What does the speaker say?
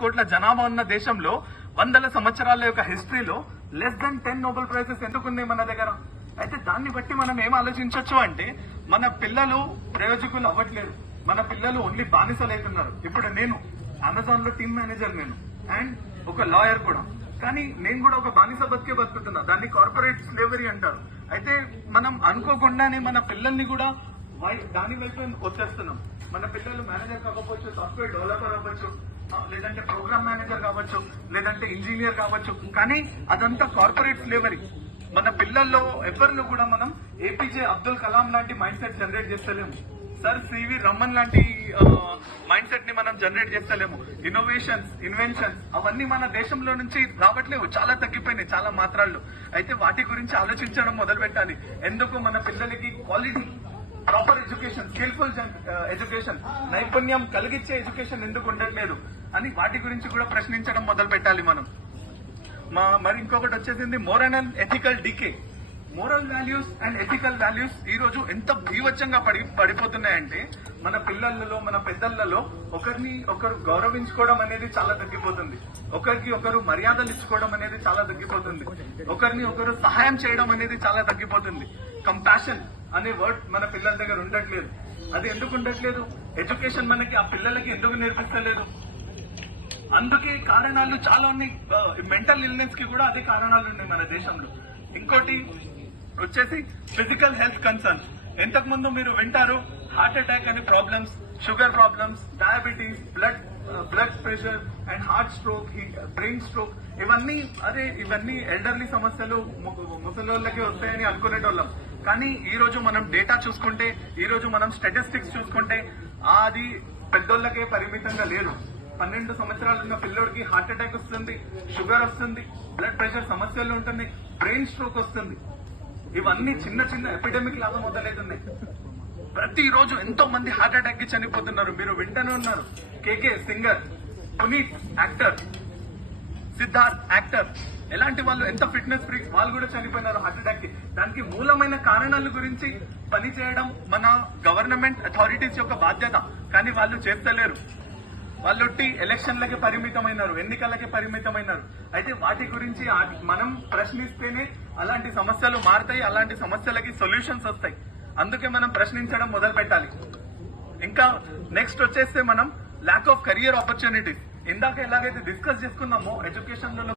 కోట్ల జనాభా ఉన్న దేశంలో వందల సంవత్సరాల యొక్క హిస్టరీలో లెస్ దెన్ 10 నోబెల్ ప్రైజెస్ ఎందుకున్నాయి మన దగ్గర? అయితే దాన్ని బట్టి మనం ఏం ఆలోచించవచ్చు అంటే మన పిల్లలు ప్రయోజకులు అవ్వట్లేదు, మన పిల్లలు ఓన్లీ బానిసలు అవుతున్నారు. ఇప్పుడు నేను అమెజాన్ లో టీమ్ మేనేజర్, నేను అండ్ ఒక లాయర్ కూడా, కానీ నేను కూడా ఒక బానిస బతుకుతున్నా. దాన్ని కార్పొరేట్ స్లేవరీ అంటారు. అయితే మనం అనుకోకుండానే మన పిల్లల్ని కూడా దాని వైపు వచ్చేస్తున్నాం. మన పిల్లలు మేనేజర్ కాకపోవచ్చు, సాఫ్ట్వేర్ డెవలపర్ అవ్వచ్చు, లేదంటే ప్రోగ్రామ్ మేనేజర్ కావచ్చు, లేదంటే ఇంజనీర్ కావచ్చు, కానీ అదంతా కార్పొరేట్ స్లేవరీ. మన పిల్లల్లో ఎవరిని కూడా మనం ఏపీజే అబ్దుల్ కలాం లాంటి మైండ్ సెట్ జనరేట్ చేస్తలేము, సర్ సివి రమన్ లాంటి మైండ్ సెట్ ని మనం జనరేట్ చేస్తలేము. ఇన్నోవేషన్స్, ఇన్వెన్షన్స్ అవన్నీ మన దేశంలో నుంచి రావట్లేవు, చాలా తగ్గిపోయినాయి చాలా మాత్రాల్లో. అయితే వాటి గురించి ఆలోచించడం మొదలు పెట్టాలి. ఎందుకు మన పిల్లలకి quality proper education, skilful education, నైపుణ్యం కలిగించే ఎడ్యుకేషన్ ఎందుకు ఉండట్లేదు అని వాటి గురించి కూడా ప్రశ్నించడం మొదలు పెట్టాలి మనం. మరి ఇంకొకటి వచ్చేసింది moral and ethical decay. Moral values and ethical values ఈ రోజు ఎంత భీవచ్చంగా పడిపోతున్నాయంటే మన పిల్లలలో, మన పెద్దలలో ఒకరిని ఒకరు గౌరవించుకోవడం అనేది చాలా తగ్గిపోతుంది, ఒకరికి ఒకరు మర్యాదలు ఇచ్చుకోవడం అనేది చాలా తగ్గిపోతుంది, ఒకరిని ఒకరు సహాయం చేయడం అనేది చాలా తగ్గిపోతుంది. కంపాషన్ అనే వర్డ్ మన పిల్లల దగ్గర ఉండట్లేదు. అది ఎందుకు ఉండట్లేదు? ఎడ్యుకేషన్ మనకి ఆ పిల్లలకి ఎందుకు నేర్పిస్తలేదు? అందుకే కారణాలు చాలా ఉన్నాయి. మెంటల్ ఇల్నెస్ కి కూడా అదే కారణాలు ఉన్నాయి మన దేశంలో. ఇంకోటి వచ్చేసి ఫిజికల్ హెల్త్ కన్సర్న్స్. ఇంతకు ముందు మీరు వింటారు హార్ట్ అటాక్ అనే problems, sugar problems, diabetes, blood pressure and heart stroke, brain stroke. ఇవన్నీ ఎల్డర్లీ సమస్యలు, ముసలోళ్ళకి వస్తాయని అనుకునేటోళ్ళం. కానీ ఈ రోజు మనం డేటా చూసుకుంటే, ఈ రోజు మనం స్టాటిస్టిక్స్ చూసుకుంటే అది పెద్దోళ్ళకే పరిమితంగా లేదు. 12 సంవత్సరాలు ఉన్న పిల్లోడికి హార్ట్ అటాక్ వస్తుంది, షుగర్ వస్తుంది, బ్లడ్ ప్రెషర్ సమస్యలు ఉంటుంది, బ్రెయిన్ స్ట్రోక్ వస్తుంది. ఇవన్నీ చిన్న చిన్న ఎపిడమిక్ లాగా మొదలవుతున్నాయి. ప్రతిరోజు ఎంతో మంది హార్ట్ అటాక్ కి చనిపోతున్నారు. మీరు వింటూనే ఉన్నారు. KK singer, Puneeth actor, Siddharth actor, ఎలాంటి వాళ్ళు ఎంత ఫిట్నెస్ ఫ్రీ, వాళ్ళు కూడా చనిపోయినారు హార్ట్ అటాక్ కి. దానికి మూలమైన కారణాల గురించి పనిచేయడం మన గవర్నమెంట్ అథారిటీస్ యొక్క బాధ్యత. కానీ వాళ్ళు చేస్తలేరు. వాళ్ళొట్టి ఎలక్షన్లకి పరిమితమైనారు, ఎన్నికలకి పరిమితమైనారు. అయితే వాటి గురించి మనం ప్రశ్నిస్తేనే అలాంటి సమస్యలు మారుతాయి, అలాంటి సమస్యలకి సొల్యూషన్స్ వస్తాయి. అందుకే మనం ప్రశ్నించడం మొదలు పెట్టాలి. ఇంకా నెక్స్ట్ వచ్చేస్తే మనం ల్యాక్ ఆఫ్ కెరియర్ ఆపర్చునిటీస్. ఇందాక ఎలాగైతే డిస్కస్ చేసుకున్నామో ఎడ్యుకేషన్ లో